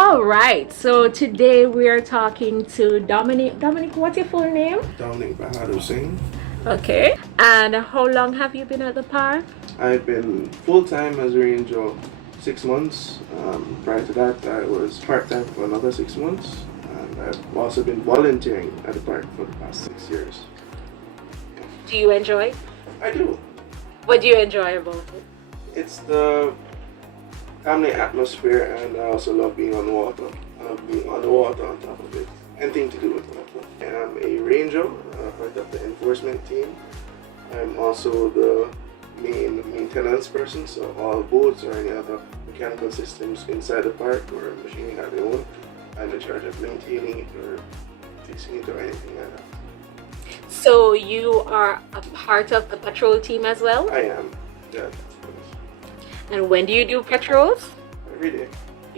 All right, so today we are talking to Dominic. Dominic, what's your full name? Domonic Bahadur Singh. Okay. And how long have you been at the park? I've been full-time as a ranger 6 months. Prior to that, I was part-time for another 6 months. And I've also been volunteering at the park for the past 6 years. Do you enjoy? I do. What do you enjoy about it? It's the family atmosphere, and I also love being on the water. I love being on the water on top of it. Anything to do with water. I'm a ranger, part of the enforcement team. I'm also the main maintenance person, so all boats or any other mechanical systems inside the park or machinery that they own, I'm in charge of maintaining it or fixing it or anything like that. So you are a part of the patrol team as well? I am, yeah. And when do you do patrols? Every day.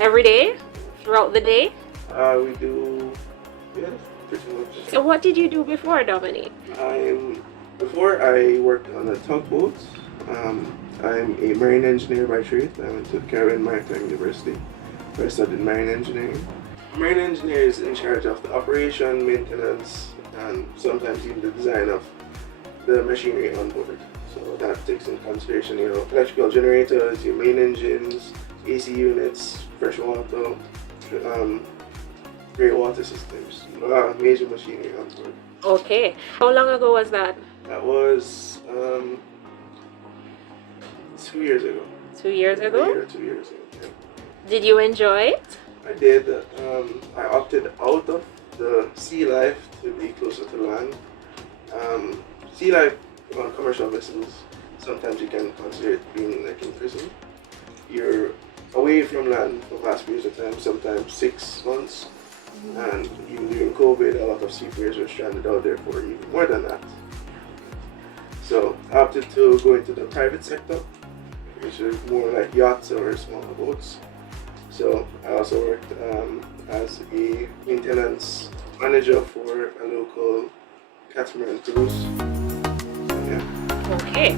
Every day? Throughout the day? We do, yeah, pretty much. So what did you do before, Dominic? Before I worked on a tugboat. I'm a marine engineer by trade. I went to Caribbean Maritime University where I studied marine engineering. Marine engineer is in charge of the operation, maintenance, and sometimes even the design of the machinery on board. So that takes into consideration, electrical generators, your main engines, AC units, fresh water, grey water systems, major machinery on board. Okay. How long ago was that? That was 2 years ago. 2 years ago? A year or 2 years ago, yeah. Did you enjoy it? I did. I opted out of the sea life to be closer to land. Sea life on commercial vessels, sometimes you can consider it being like in prison. You're away from land for vast periods of time, sometimes 6 months. And even during COVID, a lot of seafarers were stranded out there for even more than that. So I opted to go into the private sector, which is more like yachts or smaller boats. So I also worked as a maintenance manager for a local catamaran cruise. So, yeah. Okay.